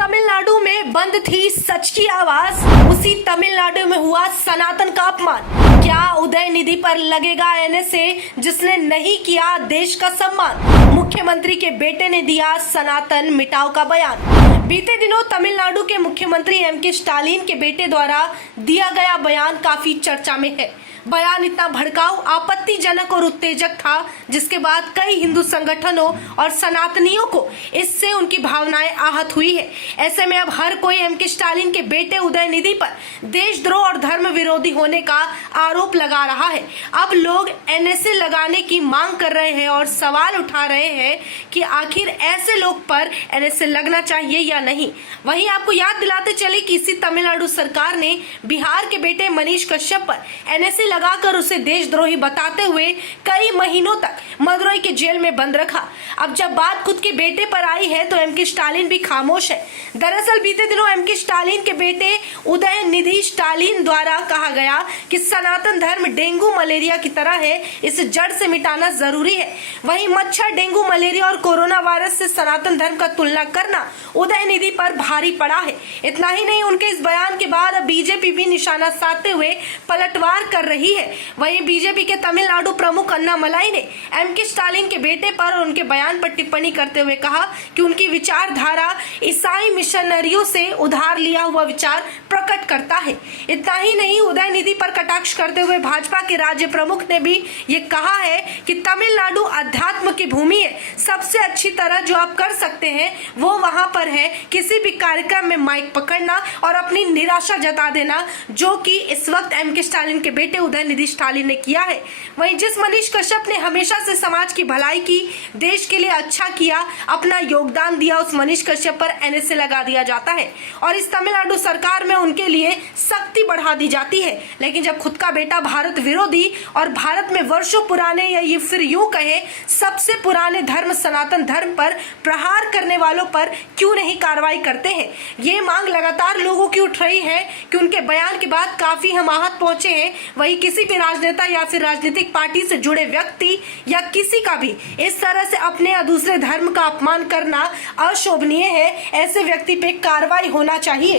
तमिलनाडु में बंद थी सच की आवाज, उसी तमिलनाडु में हुआ सनातन का अपमान। क्या उदयनिधि पर लगेगा एनएसए जिसने नहीं किया देश का सम्मान? मुख्यमंत्री के बेटे ने दिया सनातन मिटाओ का बयान। बीते दिनों तमिलनाडु के मुख्यमंत्री एमके स्टालिन के बेटे द्वारा दिया गया बयान काफी चर्चा में है। बयान इतना भड़काऊ, आपत्तिजनक और उत्तेजक था जिसके बाद कई हिंदू संगठनों और सनातनियों को इससे उनकी भावनाएं आहत हुई है। ऐसे में अब हर कोई एमके स्टालिन के बेटे उदयनिधि पर देशद्रोह और धर्म विरोधी होने का आरोप लगा रहा है। अब लोग एनएसए लगाने की मांग कर रहे हैं और सवाल उठा रहे हैं कि आखिर ऐसे लोग पर एनएसए लगना चाहिए या नहीं। वहीं आपको याद दिलाते चले कि इसी तमिलनाडु सरकार ने बिहार के बेटे मनीष कश्यप पर एनएसए लगाकर उसे देशद्रोही बताते हुए कई महीनों तक मदुरई के जेल में बंद रखा। अब जब बात खुद के बेटे पर आई है तो एमके स्टालिन भी खामोश है। दरअसल बीते दिनों एमके स्टालिन के बेटे उदयनिधि स्टालिन द्वारा कहा गया कि सनातन धर्म डेंगू मलेरिया की तरह है, इसे जड़ से मिटाना जरूरी है। वहीं मच्छर, डेंगू, मलेरिया और कोरोना वायरस से सनातन धर्म का तुलना करना उदयनिधि पर भारी पड़ा है। इतना ही नहीं, उनके इस बयान के बाद अब बीजेपी भी निशाना साधते हुए पलटवार कर रही है। वहीं बीजेपी के तमिलनाडु प्रमुख अन्नामलाई ने एमके स्टालिन के बेटे पर और उनके बयान पर टिप्पणी करते हुए कहा कि उनकी विचारधारा ईसाई मिशनरियों से उधार लिया हुआ विचार प्रकट करता है। इतना ही नहीं, उदयनिधि पर कटाक्ष करते हुए भाजपा के राज्य प्रमुख ने भी ये कहा है कि तमिलनाडु अध्यात्म की भूमि है, सबसे अच्छी तरह जो आप कर सकते हैं वो वहां पर है किसी भी कार्यक्रम में माइक पकड़ना और अपनी निराशा जता देना, जो कि इस वक्त एमके स्टालिन के बेटे उदयनिधि स्टालिन ने किया है। वहीं जिस मनीष कश्यप ने हमेशा से समाज की भलाई की, देश के लिए अच्छा किया, अपना योगदान दिया, उस मनीष कश्यप पर एनएसए लगा दिया जाता है और इस तमिलनाडु सरकार में उनके लिए सख्ती बढ़ा दी जाती है। लेकिन जब खुद का बेटा भारत विरोधी और भारत में वर्षों पुराने या ये फिर यूं कहे सबसे पुराने धर्म सनातन धर्म पर प्रहार करने वालों पर क्यों नहीं कार्रवाई करते हैं, ये मांग लगातार लोगों की उठ रही है कि उनके बयान के बाद काफी हम आहत पहुंचे हैं। वही किसी भी राजनेता या फिर राजनीतिक पार्टी से जुड़े व्यक्ति या किसी का भी इस तरह से अपने या दूसरे धर्म का अपमान करना अशोभनीय है। ऐसे व्यक्ति पे कार्रवाई होना चाहिए।